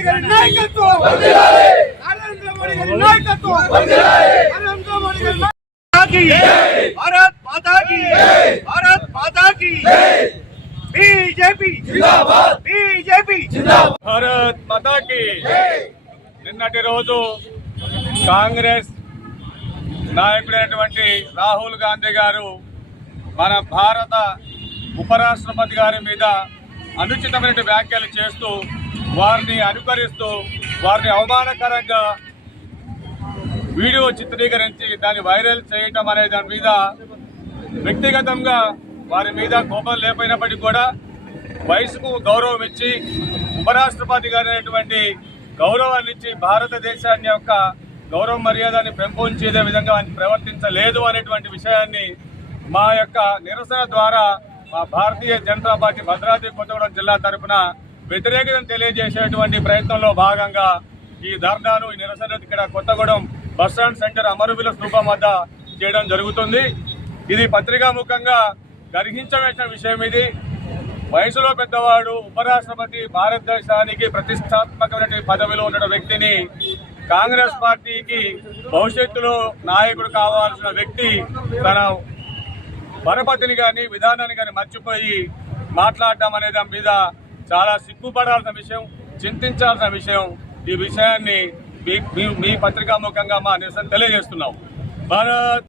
మోడీ గారి నాయకత్వం. నరేంద్ర మోడీ గారి నాయకత్వం. నరేంద్ర మోడీ గారి భారత్ మాతా की భారత్ మాతా की బీజేపీ. బీజేపీ. భారత్ మాతాకి నిన్నటి రోజు కాంగ్రెస్ నాయకుడైనటువంటి రాహుల్ గాంధీ గారు మన భారత ఉపరాష్ట్రపతి గారి మీద అనుచితమైన వ్యాఖ్యలు చేస్తూ వారిని అనుకరిస్తూ వారిని అవమానకరంగా వీడియో చిత్రీకరించి దాన్ని వైరల్ చేయటం అనే దాని మీద వ్యక్తిగతంగా వారి మీద కోపం లేకపోయినప్పటికీ కూడా వయసుకు గౌరవం ఇచ్చి ఉపరాష్ట్రపతి గారైనటువంటి గౌరవాన్ని ఇచ్చి భారతదేశాన్ని యొక్క గౌరవ మర్యాదని పెంపొంచేదే విధంగా ఆయన ప్రవర్తించలేదు అనేటువంటి విషయాన్ని మా యొక్క నిరసన ద్వారా మా భారతీయ జనతా పార్టీ భద్రాద్రి కొత్తగూడెం జిల్లా తరపున వ్యతిరేకతను తెలియజేసేటువంటి ప్రయత్నంలో భాగంగా ఈ ధర్నాను ఈ నిరసన ఇక్కడ కొత్తగూడెం బస్ స్టాండ్ సెంటర్ అమరవీల స్థూపం వద్ద చేయడం జరుగుతుంది. ఇది పత్రికాముఖంగా గర్హించవలసిన విషయం ఇది. వయసులో పెద్దవాడు ఉపరాష్ట్రపతి భారతదేశానికి ప్రతిష్టాత్మకమైన పదవిలో ఉన్న వ్యక్తిని కాంగ్రెస్ పార్టీకి భవిష్యత్తులో నాయకుడు కావాల్సిన వ్యక్తి తన పరపతిని కానీ విధానాన్ని కానీ మర్చిపోయి మాట్లాడటం అనే దాని మీద చాలా సిగ్గుపడాల్సిన విషయం చింతించాల్సిన విషయం ఈ విషయాన్ని మీ- మీ- మీ పత్రికాముఖంగా మా నిరసన తెలియజేస్తున్నాం. భారత్